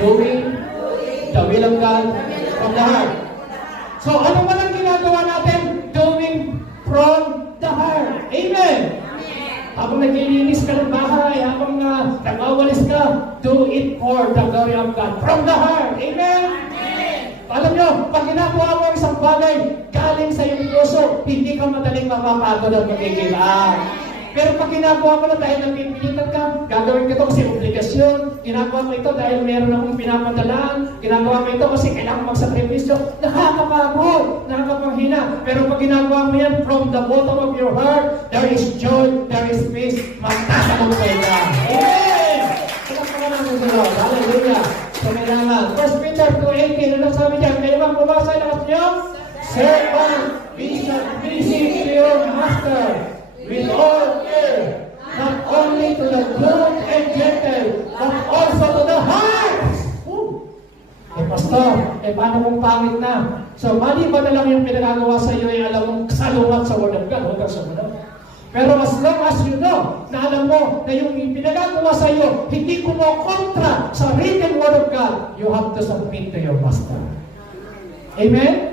Doing the will of God from the heart. So, ano man ang ginagawa natin? Doing from the heart. Amen. Habang naglilinis ka ng bahay, habang nagwawalis ka, do it for the glory of God. From the heart. Amen? Alam nyo, pag ginagawa mo ang isang bagay, galing sa iyong puso, hindi ka madaling mapapagod at mag-give up. Pero pag ginagawa mo na dahil nagpipilitan ka, gagawin ko ito kasi obligasyon, ginagawa mo ito dahil meron akong pinapadalaan, ginagawa mo ito kasi kailangan magsakripisyo, nakakapagod, nakakapanghina. Pero pag ginagawa mo yan from the bottom of your heart, there is joy, there is peace, magtasagumpay ka. Amen! Salamat namin sa Lord. Hallelujah! So kailangan. 1 Peter 2:18, ano sabi niya? Kayo bang bumasa ng lakas niyo? Servant, be submissive to your master with all care, not only to the good and gentle, but also to the heart. Pastor, paano kung pangit na? So, mali ba na lang yung pinagagawa sa iyo ay alam mong salungat sa Word of God, huwag kang sumunod. Pero as long as you know, na alam mo na yung pinagagawa sa iyo, hindi kumokontra sa written Word of God, you have to submit to your master. Amen?